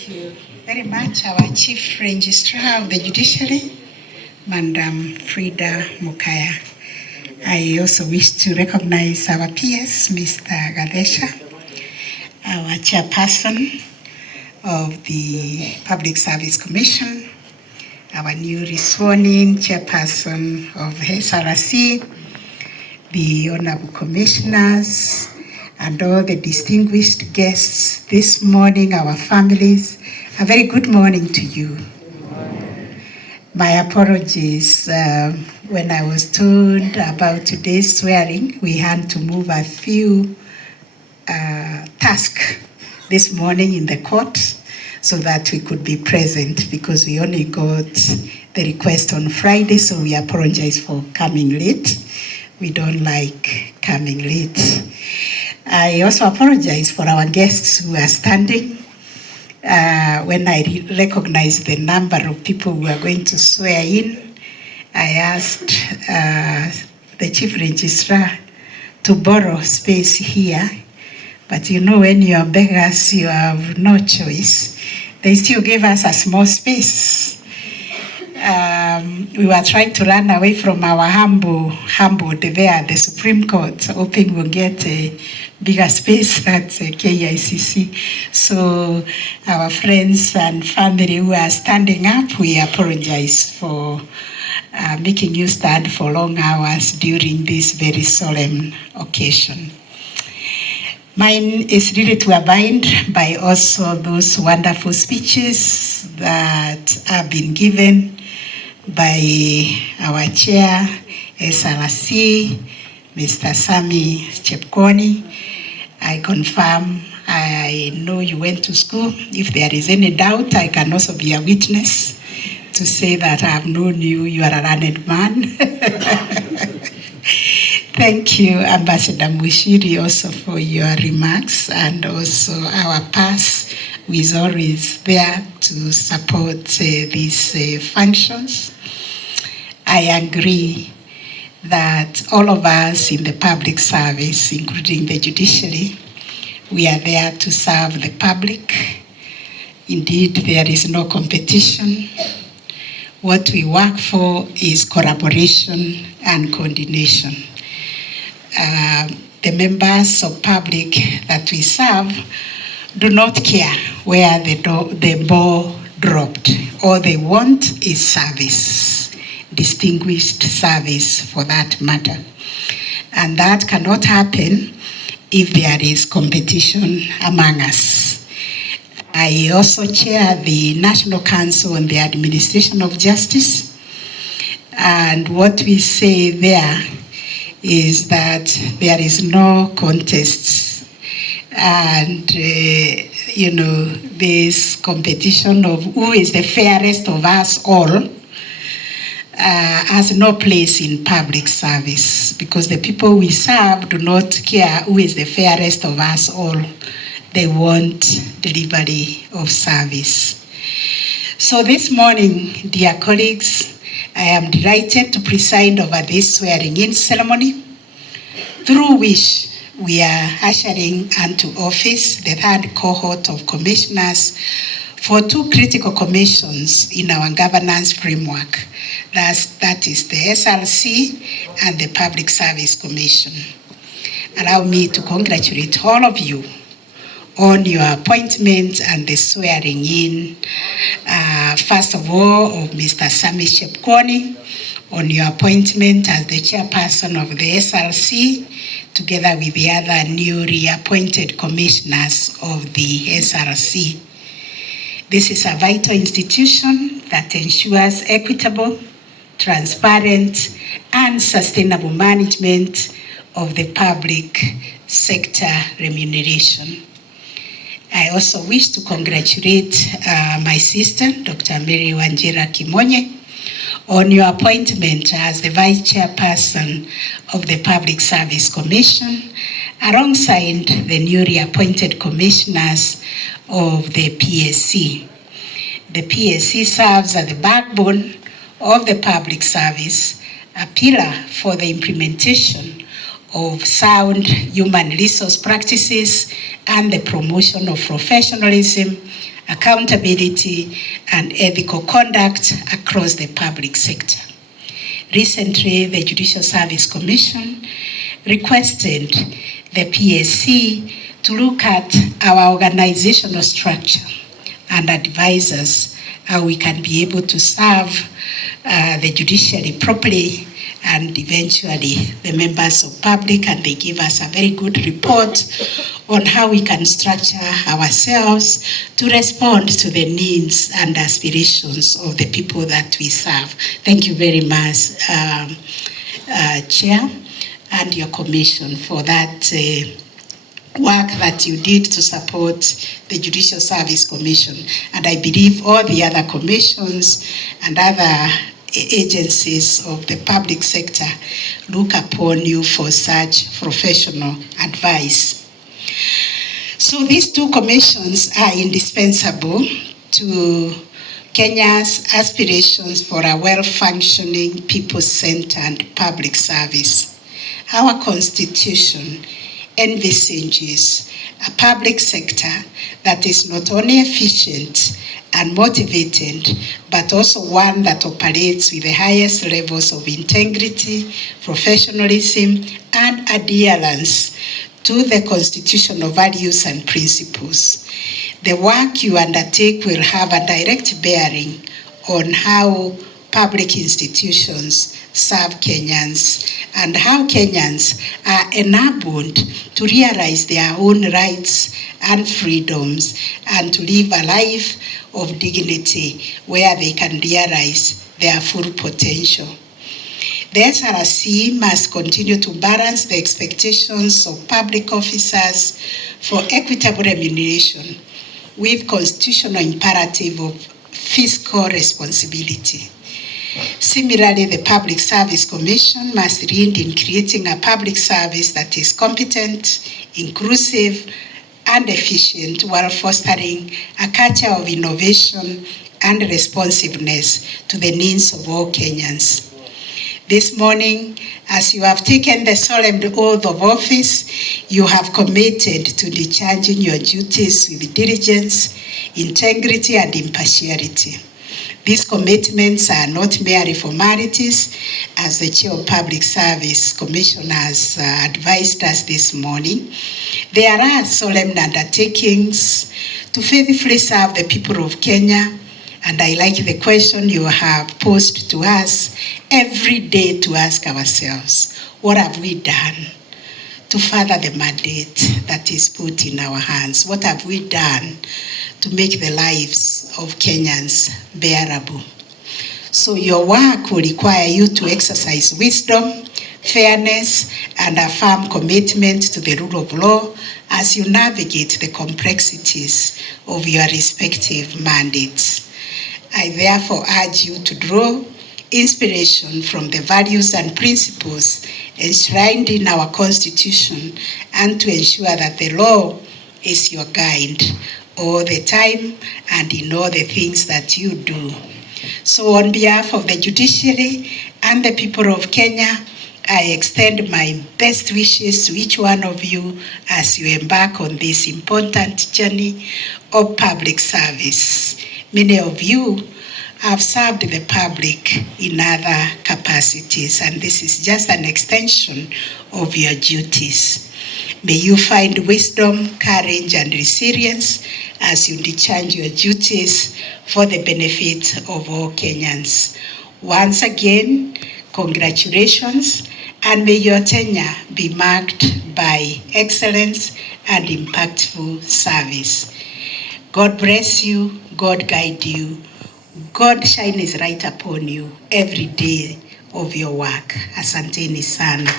Thank you very much, our Chief Registrar of the Judiciary, Madam Frida Mukaya. I also wish to recognize our PS, Mr. Gadesha, our Chairperson of the Public Service Commission, our newly sworn-in Chairperson of SRC, the Honorable Commissioners, and all the distinguished guests this morning, our families. A very good morning to you. My apologies. When I was told about today's swearing, we had to move a few tasks this morning in the court so that we could be present, because we only got the request on Friday, so we apologize for coming late. We don't like coming late. I also apologize for our guests who are standing. When I recognized the number of people who are going to swear in, I asked the Chief Registrar to borrow space here. But you know, when you are beggars, you have no choice. They still gave us a small space. We were trying to run away from our humble there at the Supreme Court, hoping we'll get a bigger space at KICC. So our friends and family who are standing up, we apologize for making you stand for long hours during this very solemn occasion. Mine is really to abide by also those wonderful speeches that have been given by our chair, SRC, Mr. Sami Chepkoni. I confirm, I know you went to school. If there is any doubt, I can also be a witness to say that I have known you. You are a learned man. Thank you, Ambassador Mushiri, also for your remarks, and also our past, who is always there to support these functions. I agree that all of us in the public service, including the judiciary, we are there to serve the public. Indeed, there is no competition. What we work for is collaboration and coordination. The members of public that we serve do not care where the ball dropped. All they want is service, distinguished service for that matter. And that cannot happen if there is competition among us. I also chair the National Council on the Administration of Justice. And what we say there is that there is no contest, and this competition of who is the fairest of us all has no place in public service, because the people we serve do not care who is the fairest of us all. They want delivery of service. So this morning, dear colleagues, I am delighted to preside over this swearing-in ceremony, through which we are ushering into office the third cohort of commissioners for two critical commissions in our governance framework. That is the SRC and the Public Service Commission. Allow me to congratulate all of you on your appointment and the swearing in, first of all, of Mr. Sami Chepkoni, on your appointment as the chairperson of the SRC, together with the other newly appointed commissioners of the SRC. This is a vital institution that ensures equitable, transparent, and sustainable management of the public sector remuneration. I also wish to congratulate my sister, Dr. Mary Wanjira Kimonye, on your appointment as the Vice Chairperson of the Public Service Commission, alongside the newly appointed commissioners of the PSC. The PSC serves as the backbone of the public service, a pillar for the implementation of sound human resource practices and the promotion of professionalism accountability, and ethical conduct across the public sector. Recently, the Judicial Service Commission requested the PSC to look at our organizational structure and advise us how we can be able to serve the judiciary properly and eventually the members of public, and they give us a very good report on how we can structure ourselves to respond to the needs and aspirations of the people that we serve. Thank you very much, Chair, and your commission for that work that you did to support the Judicial Service Commission. And I believe all the other commissions and other agencies of the public sector look upon you for such professional advice. So these two commissions are indispensable to Kenya's aspirations for a well-functioning, people-centered public service. Our Constitution envisages a public sector that is not only efficient and motivated, but also one that operates with the highest levels of integrity, professionalism, and adherence to the constitutional values and principles. The work you undertake will have a direct bearing on how public institutions serve Kenyans and how Kenyans are enabled to realize their own rights and freedoms and to live a life of dignity where they can realize their full potential. The SRC must continue to balance the expectations of public officers for equitable remuneration with constitutional imperative of fiscal responsibility. Similarly, the Public Service Commission must lead in creating a public service that is competent, inclusive, and efficient while fostering a culture of innovation and responsiveness to the needs of all Kenyans. This morning, as you have taken the solemn oath of office, you have committed to discharging your duties with diligence, integrity, and impartiality. These commitments are not merely formalities, as the Chair of Public Service Commission has advised us this morning. They are solemn undertakings to faithfully serve the people of Kenya. And I like the question you have posed to us every day to ask ourselves, what have we done to further the mandate that is put in our hands? What have we done to make the lives of Kenyans bearable? So your work will require you to exercise wisdom, fairness, and a firm commitment to the rule of law as you navigate the complexities of your respective mandates. I therefore urge you to draw inspiration from the values and principles enshrined in our Constitution and to ensure that the law is your guide all the time and in all the things that you do. So on behalf of the judiciary and the people of Kenya, I extend my best wishes to each one of you as you embark on this important journey of public service. Many of you have served the public in other capacities, and this is just an extension of your duties. May you find wisdom, courage, and resilience as you discharge your duties for the benefit of all Kenyans. Once again, congratulations, and may your tenure be marked by excellence and impactful service. God bless you, God guide you, God shine his light upon you every day of your work. Asanteni sana.